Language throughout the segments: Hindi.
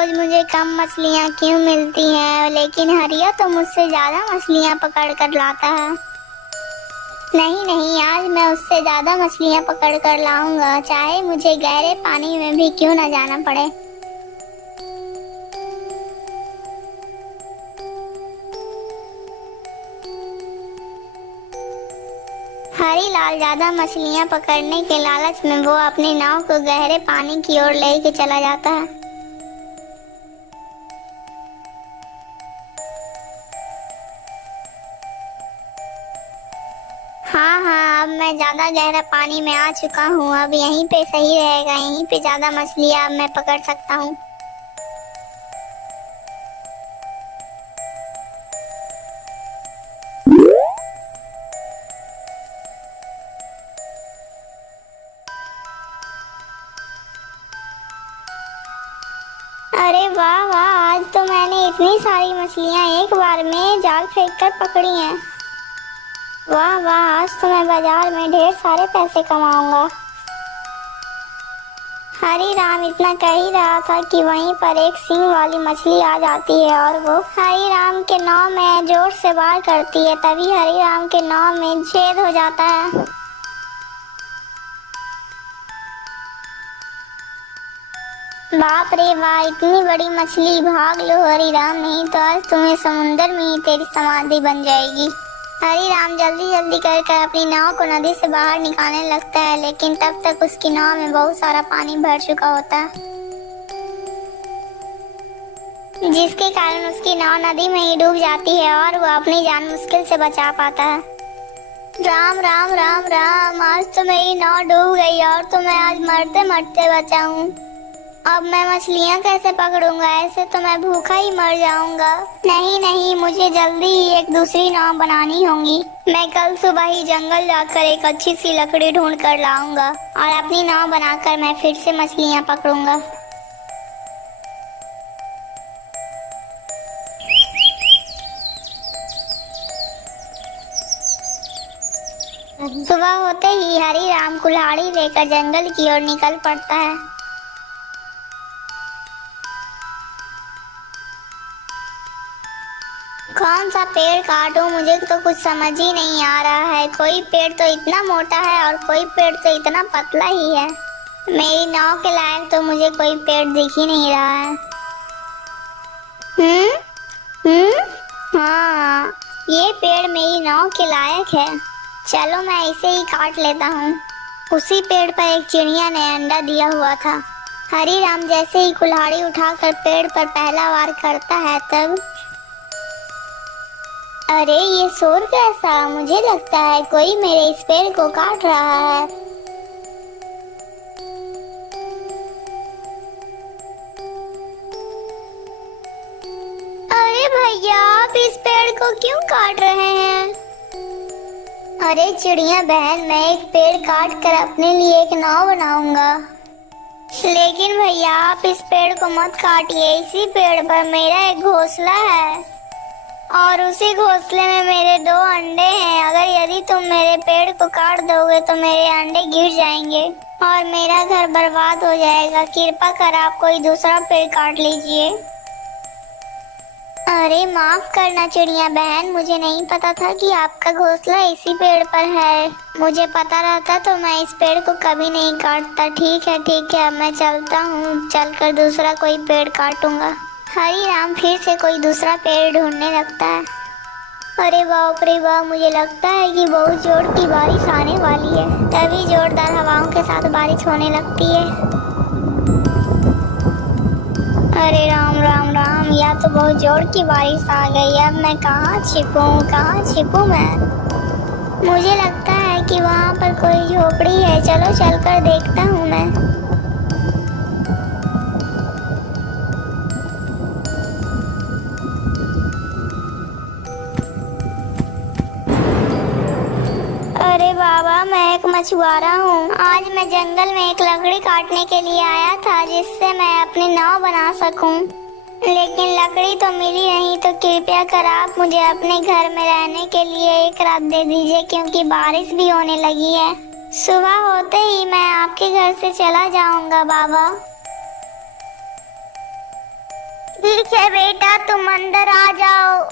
रोज मुझे कम मछलियाँ क्यों मिलती हैं, लेकिन हरिया तो मुझसे ज्यादा मछलियाँ पकड़ कर लाता है। नहीं नहीं, आज मैं उससे ज्यादा मछलियाँ पकड़ कर लाऊंगा, चाहे मुझे गहरे पानी में भी क्यों न जाना पड़े। हरी लाल ज्यादा मछलियाँ पकड़ने के लालच में वो अपनी नाव को गहरे पानी की ओर लेके चला जाता है। हाँ हाँ, अब मैं ज्यादा गहरा पानी में आ चुका हूँ। अब यहीं पे सही रहेगा, यहीं पे ज्यादा मछलियाँ अब मैं पकड़ सकता हूँ। अरे वाह वाह, आज तो मैंने इतनी सारी मछलियाँ एक बार में जाल फेंक कर पकड़ी हैं। वाह वाह, आज तो मैं बाजार में ढेर सारे पैसे कमाऊंगा। हरी राम इतना कह ही रहा था कि वहीं पर एक सींग वाली मछली आ जाती है और वो हरी राम के नाव में जोर से वार करती है। तभी हरी राम के नाव में छेद हो जाता है। बाप रे वाह, इतनी बड़ी मछली, भाग लो हरी राम, नहीं तो आज तुम्हें समुंदर में ही तेरी समाधि बन जाएगी। हरी राम जल्दी जल्दी कर अपनी नाव को नदी से बाहर निकालने लगता है, लेकिन तब तक उसकी नाव में बहुत सारा पानी भर चुका होता है, जिसके कारण उसकी नाव नदी में ही डूब जाती है और वो अपनी जान मुश्किल से बचा पाता है। राम राम राम राम, आज तो मेरी नाव डूब गई और तो मैं आज मरते मरते बचा हूँ। अब मैं मछलियाँ कैसे पकड़ूंगा, ऐसे तो मैं भूखा ही मर जाऊंगा। नहीं नहीं, मुझे जल्दी ही एक दूसरी नाव बनानी होगी। मैं कल सुबह ही जंगल जाकर एक अच्छी सी लकड़ी ढूंढ कर लाऊंगा और अपनी नाव बनाकर मैं फिर से मछलियाँ पकड़ूंगा। सुबह होते ही हरी राम कुल्हाड़ी लेकर जंगल की ओर निकल पड़ता है। कौन सा पेड़ काटूं, मुझे तो कुछ समझ ही नहीं आ रहा है। कोई पेड़ तो इतना मोटा है और कोई पेड़ तो इतना पतला ही है। मेरी नाव के लायक तो मुझे कोई पेड़ दिख ही नहीं रहा है। हाँ, ये पेड़ मेरी नाव के लायक है। चलो मैं इसे ही काट लेता हूँ। उसी पेड़ पर एक चिड़िया ने अंडा दिया हुआ था। हरी राम जैसे ही कुल्हाड़ी उठाकर पेड़ पर पहला वार करता है, तब अरे ये शोर कैसा, मुझे लगता है कोई मेरे इस पेड़ को काट रहा है। अरे भैया, आप इस पेड़ को क्यों काट रहे हैं? अरे चिड़िया बहन, मैं एक पेड़ काट कर अपने लिए एक नाव बनाऊंगा। लेकिन भैया, आप इस पेड़ को मत काटिए। इसी पेड़ पर मेरा एक घोंसला है और उसी घोंसले में मेरे 2 अंडे हैं। अगर यदि तुम मेरे पेड़ को काट दोगे तो मेरे अंडे गिर जाएंगे और मेरा घर बर्बाद हो जाएगा। कृपा कर आप कोई दूसरा पेड़ काट लीजिए। अरे माफ करना चिड़िया बहन, मुझे नहीं पता था कि आपका घोंसला इसी पेड़ पर है। मुझे पता रहता तो मैं इस पेड़ को कभी नहीं काटता। ठीक है, अब मैं चलता हूँ। चलकर दूसरा कोई पेड़ काटूंगा। हरी राम फिर से कोई दूसरा पेड़ ढूंढने लगता है। अरे बाप रे बाप, मुझे लगता है कि बहुत जोर की बारिश आने वाली है। तभी जोरदार हवाओं के साथ बारिश होने लगती है। अरे राम राम राम, या तो बहुत जोर की बारिश आ गई। अब मैं कहाँ छिपूं मैं? मुझे लगता है कि वहाँ पर कोई झोपड़ी है। चलो चलकर देखता हूँ मैं। अरे बाबा, मैं एक मछुआरा हूँ। आज मैं जंगल में एक लकड़ी काटने के लिए आया था, जिससे मैं अपनी नाव बना सकूं। लेकिन लकड़ी तो मिली नहीं, तो कृपया कर आप मुझे अपने घर में रहने के लिए एक रात दे दीजिए, क्योंकि बारिश भी होने लगी है। सुबह होते ही मैं आपके घर से चला जाऊंगा बाबा। ठीक है बेटा, तुम अंदर आ जाओ।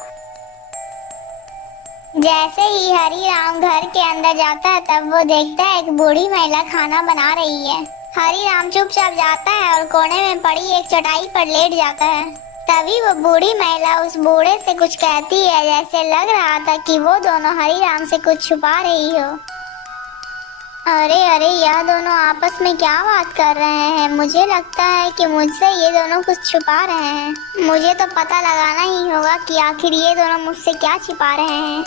जैसे ही हरी राम घर के अंदर जाता है तब वो देखता है एक बूढ़ी महिला खाना बना रही है। हरी राम चुपचाप जाता है और कोने में पड़ी एक चटाई पर लेट जाता है। तभी वो बूढ़ी महिला उस बूढ़े से कुछ कहती है, जैसे लग रहा था कि वो दोनों हरी राम से कुछ छुपा रही हो। अरे अरे, यह दोनों आपस में क्या बात कर रहे हैं? मुझे लगता है कि मुझसे ये दोनों कुछ छुपा रहे हैं। मुझे तो पता लगाना ही होगा कि आखिर ये दोनों मुझसे क्या छिपा रहे हैं।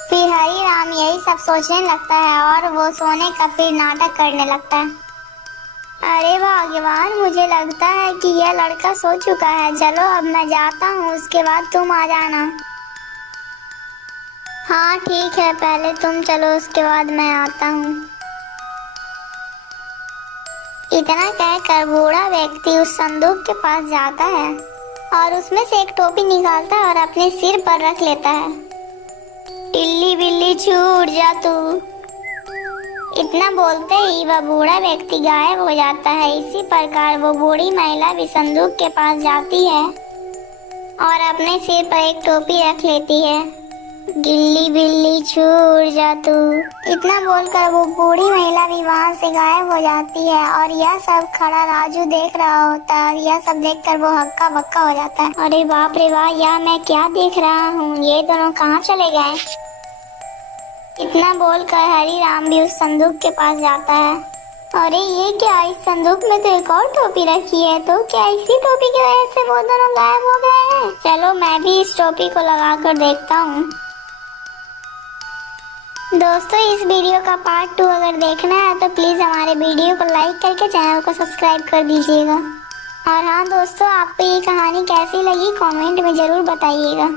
फिर हरी राम यही सब सोचने लगता है और वो सोने का फिर नाटक करने लगता है। अरे भगवान, मुझे लगता है कि यह लड़का सो चुका है। चलो अब मैं जाता हूँ, उसके बाद तुम आ जाना। हाँ ठीक है, पहले तुम चलो, उसके बाद मैं आता हूँ। इतना कहकर बूढ़ा व्यक्ति उस संदूक के पास जाता है और उसमें से एक टोपी निकालता है और अपने सिर पर रख लेता है। टिल्ली बिल्ली छूट जा तू। इतना बोलते ही वह बूढ़ा व्यक्ति गायब हो जाता है। इसी प्रकार वो बूढ़ी महिला भी संदूक के पास जाती है और अपने सिर पर एक टोपी रख लेती है। गिल्ली बिल्ली छूट जा तू। इतना बोलकर वो बूढ़ी महिला भी वहाँ से गायब हो जाती है और यह सब खड़ा राजू देख रहा होता है और यह सब देखकर वो हक्का बक्का हो जाता है। अरे बाप रे वाह, यह मैं क्या देख रहा हूँ? ये दोनों कहाँ चले गए? इतना बोलकर हरी राम भी उस संदूक के पास जाता है। अरे ये क्या, इस संदूक में तो एक और टोपी रखी है। तो क्या इसी टोपी की वजह से वो दोनों गायब हो गए हैं? चलो मैं भी इस टोपी को लगा कर देखता हूँ। दोस्तों, इस वीडियो का पार्ट 2 अगर देखना है तो प्लीज हमारे वीडियो को लाइक करके चैनल को सब्सक्राइब कर दीजिएगा। और हाँ दोस्तों, आपको ये कहानी कैसी लगी कमेंट में जरूर बताइएगा।